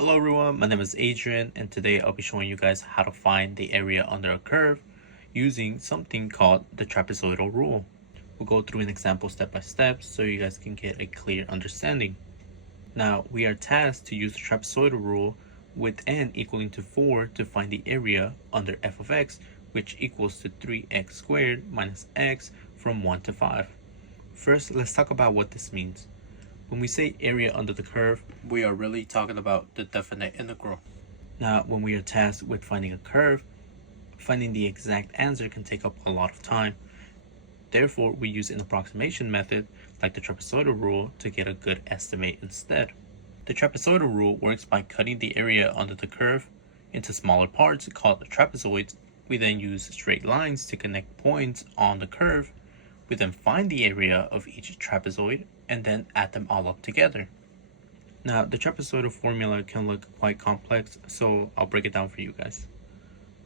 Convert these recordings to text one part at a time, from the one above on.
Hello everyone, my name is Adrian and today I'll be showing you guys how to find the area under a curve using something called the trapezoidal rule. We'll go through an example step by step so you guys can get a clear understanding. Now we are tasked to use the trapezoidal rule with n equaling to 4 to find the area under f of x, which equals to 3x squared minus x from 1 to 5. First, let's talk about what this means. When we say area under the curve, we are really talking about the definite integral. Now, when we are tasked with finding a curve, finding the exact answer can take up a lot of time. Therefore, we use an approximation method like the trapezoidal rule to get a good estimate instead. The trapezoidal rule works by cutting the area under the curve into smaller parts called trapezoids. We then use straight lines to connect points on the curve. We then find the area of each trapezoid and then add them all up together. Now, the trapezoidal formula can look quite complex, so I'll break it down for you guys.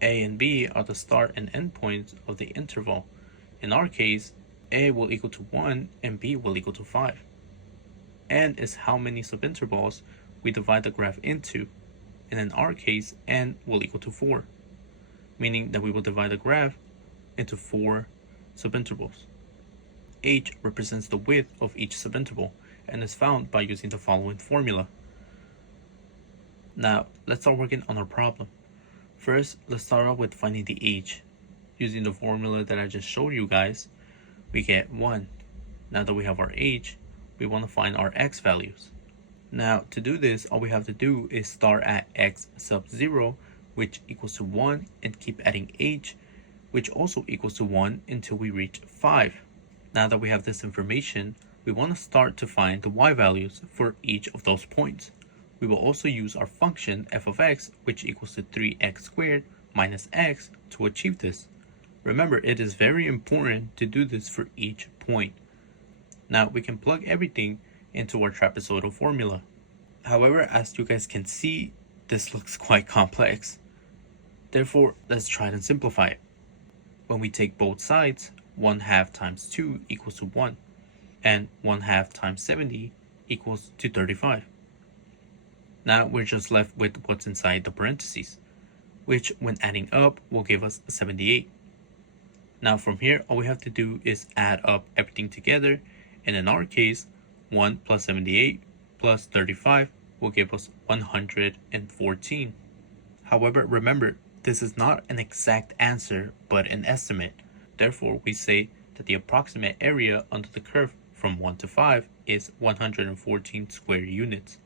A and B are the start and end points of the interval. In our case, A will equal to 1 and B will equal to 5. N is how many subintervals we divide the graph into, and in our case, N will equal to 4, meaning that we will divide the graph into 4 subintervals. H represents the width of each subinterval and is found by using the following formula. Now, let's start working on our problem. First, let's start off with finding the H. Using the formula that I just showed you guys, we get 1. Now that we have our H, we want to find our X values. Now, to do this, all we have to do is start at X sub 0, which equals to 1, and keep adding H, which also equals to 1 until we reach 5. Now that we have this information, we want to start to find the y values for each of those points. We will also use our function f of x, which equals to 3x squared minus x, to achieve this. Remember, it is very important to do this for each point. Now we can plug everything into our trapezoidal formula. However, as you guys can see, this looks quite complex. Therefore, let's try and simplify it. When we take both sides, 1/2 times 2 equals to 1, and 1/2 times 70 equals to 35. Now we're just left with what's inside the parentheses, which when adding up will give us 78. Now from here, all we have to do is add up everything together, and in our case, 1 plus 78 plus 35 will give us 114. However, remember, this is not an exact answer, but an estimate. Therefore, we say that the approximate area under the curve from 1 to 5 is 114 square units.